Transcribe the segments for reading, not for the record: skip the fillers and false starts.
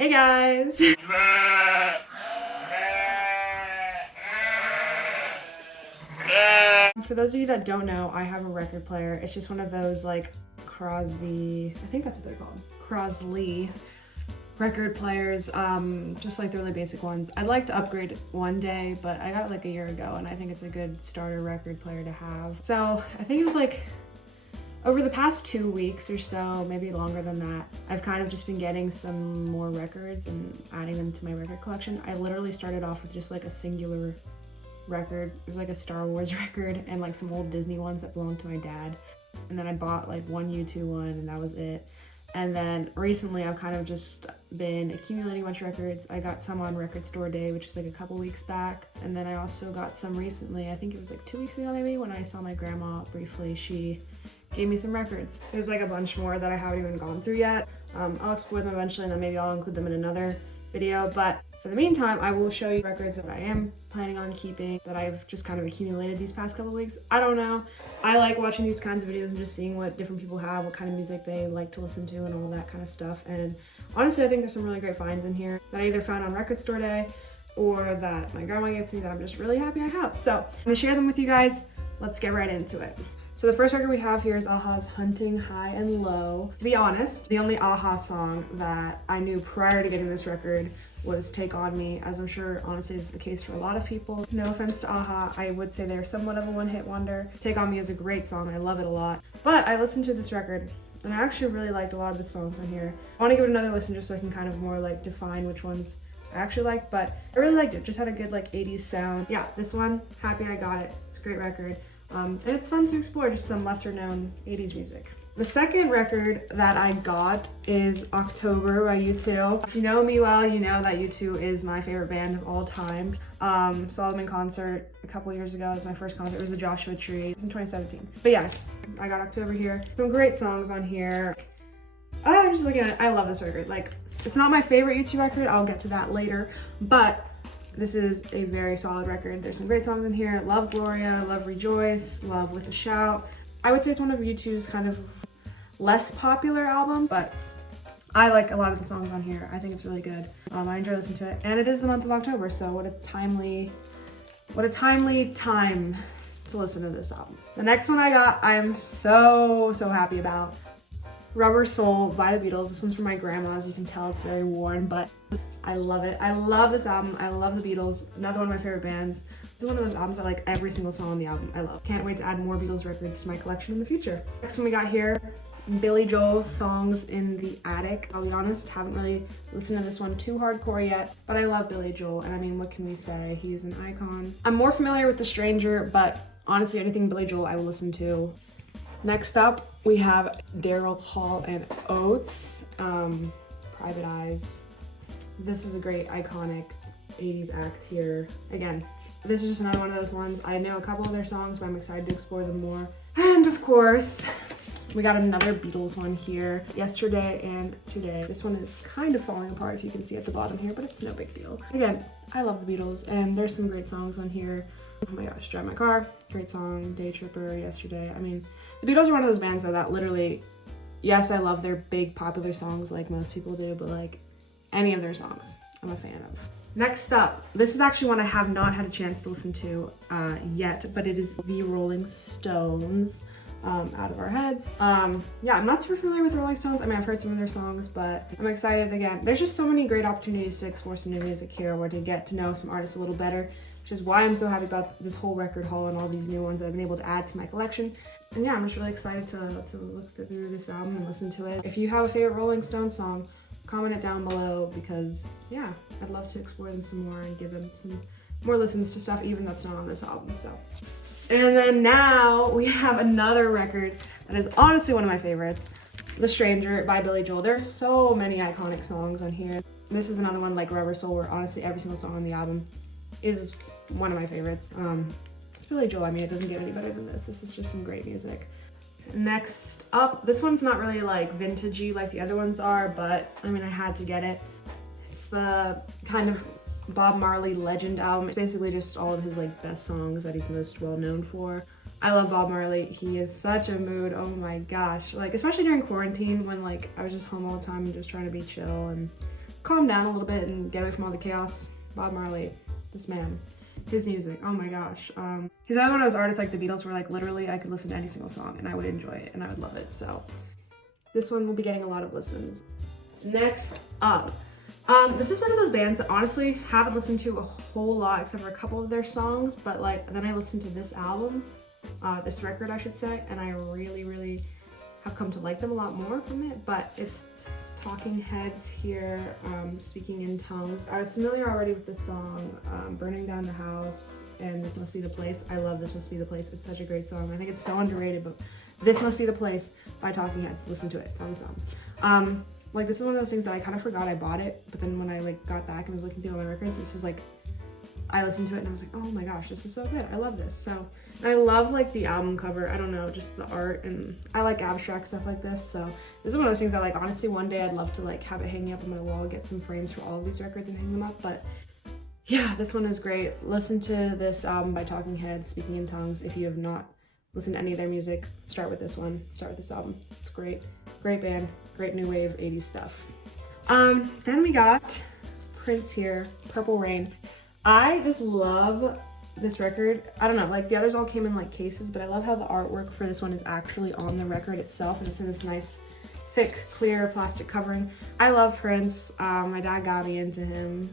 Hey guys! For those of you that don't know, I have a record player. It's just one of those like Crosby, I think that's what they're called, Crosley record players, just like the really basic ones. I'd like to upgrade one day, but I got it like a year ago and I think it's a good starter record player to have. So I think it was like over the past 2 weeks or so, maybe longer than that, I've kind of just been getting some more records and adding them to my record collection. I literally started off with just like a singular record. It was like a Star Wars record and like some old Disney ones that belonged to my dad. And then I bought like one U2 one and that was it. And then recently I've kind of just been accumulating a bunch of records. I got some on Record Store Day, which was like a couple weeks back. And then I also got some recently, I think it was like 2 weeks ago maybe, when I saw my grandma briefly. She gave me some records. There's like a bunch more that I haven't even gone through yet. I'll explore them eventually and then maybe I'll include them in another video. But for the meantime, I will show you records that I am planning on keeping that I've just kind of accumulated these past couple weeks. I don't know. I like watching these kinds of videos and just seeing what different people have, what kind of music they like to listen to and all that kind of stuff. And honestly, I think there's some really great finds in here that I either found on Record Store Day or that my grandma gave to me that I'm just really happy I have. So I'm gonna share them with you guys. Let's get right into it. So the first record we have here is a-ha's Hunting High and Low. To be honest, the only a-ha song that I knew prior to getting this record was Take On Me, as I'm sure honestly is the case for a lot of people. No offense to a-ha, I would say they're somewhat of a one-hit wonder. Take On Me is a great song, I love it a lot. But I listened to this record and I actually really liked a lot of the songs on here. I want to give it another listen just so I can kind of more like define which ones I actually liked, but I really liked it. Just had a good like 80s sound. Yeah, this one, happy I got it. It's a great record. And it's fun to explore just some lesser known 80s music. The second record that I got is October by U2. If you know me well, you know that U2 is my favorite band of all time. Saw them in concert a couple years ago. It was my first concert. It was the Joshua Tree. It was in 2017. But yes, I got October here. Some great songs on here. I'm just looking at it. I love this record. Like, it's not my favorite U2 record. I'll get to that later. But this is a very solid record. There's some great songs in here. Love Gloria, love Rejoice, love With a Shout. I would say it's one of U2's kind of less popular albums, but I like a lot of the songs on here. I think it's really good. I enjoy listening to it. And it is the month of October, so what a timely time to listen to this album. The next one I got, I'm so happy about. Rubber Soul by the Beatles. This one's from my grandma. As you can tell, it's very worn, but I love it. I love this album. I love the Beatles. Another one of my favorite bands. This is one of those albums I like every single song on the album. I love. Can't wait to add more Beatles records to my collection in the future. Next one we got here, Billy Joel's Songs in the Attic. I'll be honest, haven't really listened to this one too hardcore yet, but I love Billy Joel, and I mean, what can we say? He's an icon. I'm more familiar with The Stranger, but honestly, anything Billy Joel I will listen to. Next up, we have Daryl Hall and Oates, Private Eyes. This is a great iconic 80s act here. Again, this is just another one of those ones. I know a couple of their songs, but I'm excited to explore them more. And of course, we got another Beatles one here, Yesterday and Today. This one is kind of falling apart if you can see at the bottom here, but it's no big deal. Again, I love the Beatles, and there's some great songs on here. Oh my gosh, Drive My Car, great song, Day Tripper, Yesterday. I mean, the Beatles are one of those bands though that literally, yes, I love their big popular songs like most people do, but like any of their songs, I'm a fan of. Next up, this is actually one I have not had a chance to listen to yet, but it is the Rolling Stones, Out of Our Heads. Yeah, I'm not super familiar with the Rolling Stones. I mean, I've heard some of their songs, but I'm excited again. There's just so many great opportunities to explore some new music here or to get to know some artists a little better, which is why I'm so happy about this whole record haul and all these new ones that I've been able to add to my collection. And yeah, I'm just really excited to look through this album and listen to it. If you have a favorite Rolling Stones song, comment it down below because yeah, I'd love to explore them some more and give them some more listens to stuff even that's not on this album. So, and then now we have another record that is honestly one of my favorites, The Stranger by Billy Joel. There's so many iconic songs on here. This is another one like Rubber Soul where honestly every single song on the album is one of my favorites. It's Billy Joel, I mean, it doesn't get any better than this. This is just some great music. Next up, this one's not really like vintagey like the other ones are, but I mean, I had to get it. It's the kind of Bob Marley Legend album. It's basically just all of his like best songs that he's most well known for. I love Bob Marley. He is such a mood. Oh my gosh. Like, especially during quarantine when like I was just home all the time and just trying to be chill and calm down a little bit and get away from all the chaos. Bob Marley, this man, his music, oh my gosh. He's another one of those artists like the Beatles where like literally I could listen to any single song and I would enjoy it and I would love it. So this one will be getting a lot of listens. Next up, this is one of those bands that honestly haven't listened to a whole lot except for a couple of their songs, but like then I listened to this album, this record I should say, and I really have come to like them a lot more from it. But it's Talking Heads here, Speaking in Tongues. I was familiar already with this song, Burning Down the House and This Must Be the Place. I love This Must Be the Place. It's such a great song. I think it's so underrated, but This Must Be the Place by Talking Heads. Listen to it. It's on this album. Like this is one of those things that I kind of forgot I bought it, but then when I like got back and was looking through all my records, this was like, I listened to it and I was like, oh my gosh, this is so good. I love this. So I love like the album cover. I don't know, just the art, and I like abstract stuff like this. So this is one of those things that like honestly one day I'd love to like have it hanging up on my wall, get some frames for all of these records and hang them up. But yeah, this one is great. Listen to this album by Talking Heads, Speaking in Tongues. If you have not listened to any of their music, start with this one. Start with this album. It's great. Great band. Great new wave 80s stuff. Then we got Prince here, Purple Rain. I just love this record. I don't know, like the others all came in like cases, but I love how the artwork for this one is actually on the record itself, and it's in this nice thick clear plastic covering. I love Prince. My dad got me into him.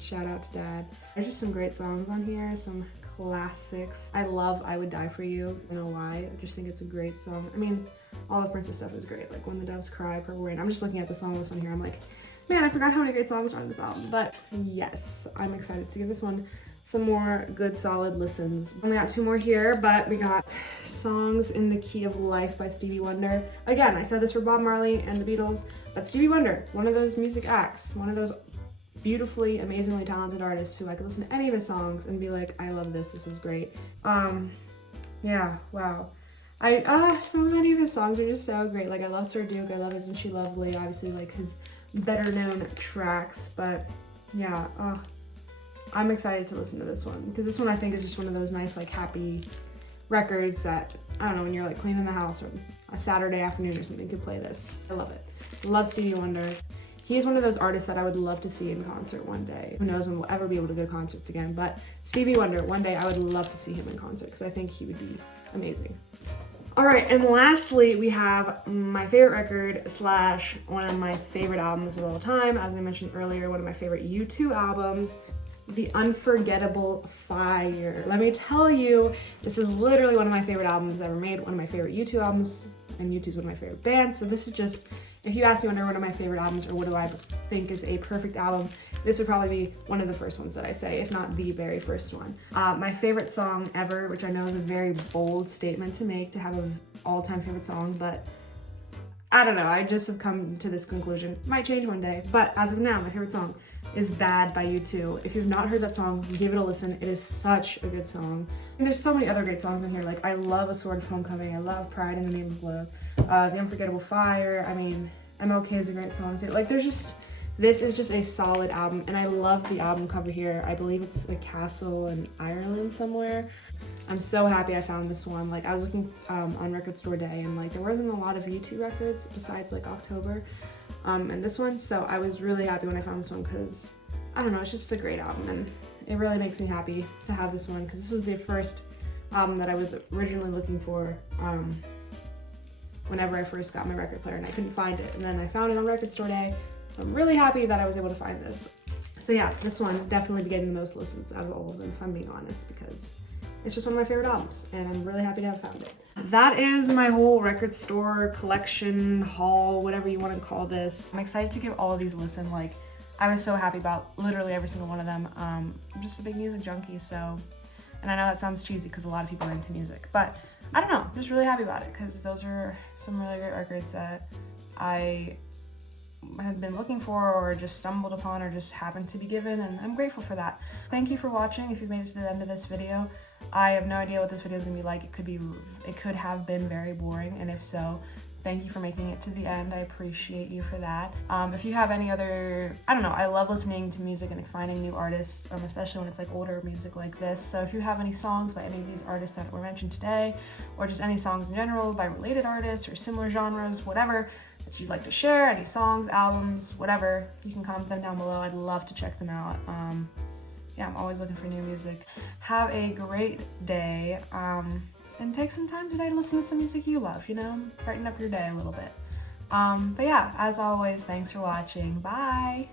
Shout out to Dad. There's just some great songs on here, some classics. I love I Would Die For You. I don't know why, I just think it's a great song. I mean, all of Prince's stuff is great, like When the Doves Cry, Purple Rain. I'm just looking at the song list on here, I'm like, man, I forgot how many great songs are on this album. But yes, I'm excited to give this one some more good solid listens. Only got 2 more here, but we got Songs in the Key of Life by Stevie Wonder. Again, I said this for Bob Marley and the Beatles, but Stevie Wonder, one of those music acts, one of those beautifully, amazingly talented artists who I could listen to any of his songs and be like, I love this is great. Yeah, wow. So many of his songs are just so great. Like I love Sir Duke, I love Isn't She Lovely, obviously like his better known tracks, but yeah, I'm excited to listen to this one because this one I think is just one of those nice like happy records that, I don't know, when you're like cleaning the house or a Saturday afternoon or something, you could play this. I love it. Love Stevie Wonder. He is one of those artists that I would love to see in concert one day. Who knows when we'll ever be able to go to concerts again, but Stevie Wonder, one day I would love to see him in concert because I think he would be amazing. All right, and lastly, we have my favorite record / one of my favorite albums of all time. As I mentioned earlier, one of my favorite U2 albums, The Unforgettable Fire. Let me tell you, this is literally one of my favorite albums ever made, one of my favorite U2 albums, and U2 is one of my favorite bands. So this is just, if you ask me under one of my favorite albums or what do I think is a perfect album, this would probably be one of the first ones that I say, if not the very first one. My favorite song ever, which I know is a very bold statement to make, to have an all-time favorite song, but I don't know, I just have come to this conclusion. Might change one day, but as of now, my favorite song is Bad by U2. If you've not heard that song, give it a listen. It is such a good song. And there's so many other great songs in here. Like I love A Sword of Homecoming. I love Pride in the Name of Love. The Unforgettable Fire. I mean, MLK is a great song too. Like this is just a solid album, and I love the album cover here. I believe it's a castle in Ireland somewhere. I'm so happy I found this one. Like I was looking on Record Store Day, and like there wasn't a lot of U2 records besides like October and this one, so I was really happy when I found this one because I don't know, it's just a great album, and it really makes me happy to have this one because this was the first album that I was originally looking for whenever I first got my record player, and I couldn't find it, and then I found it on Record Store Day, so I'm really happy that I was able to find this. So yeah, this one definitely be getting the most listens out of all of them, if I'm being honest, because it's just one of my favorite albums, and I'm really happy to have found it. That is my whole record store collection, haul, whatever you want to call this. I'm excited to give all of these a listen. Like, I was so happy about literally every single one of them. I'm just a big music junkie, so, and I know that sounds cheesy because a lot of people are into music, but I don't know, I'm just really happy about it because those are some really great records that I had been looking for or just stumbled upon or just happened to be given, and I'm grateful for that. Thank you for watching. If you've made it to the end of this video, I have no idea what this video is gonna be like. It could have been very boring, and if so, thank you for making it to the end. I appreciate you for that. If you have any other, I don't know, I love listening to music and finding new artists, especially when it's like older music like this. So if you have any songs by any of these artists that were mentioned today, or just any songs in general by related artists or similar genres, whatever, that you'd like to share, any songs, albums, whatever, you can comment them down below. I'd love to check them out. Yeah, I'm always looking for new music. Have a great day, and take some time today to listen to some music you love, you know, brighten up your day a little bit. But yeah, as always, thanks for watching. Bye!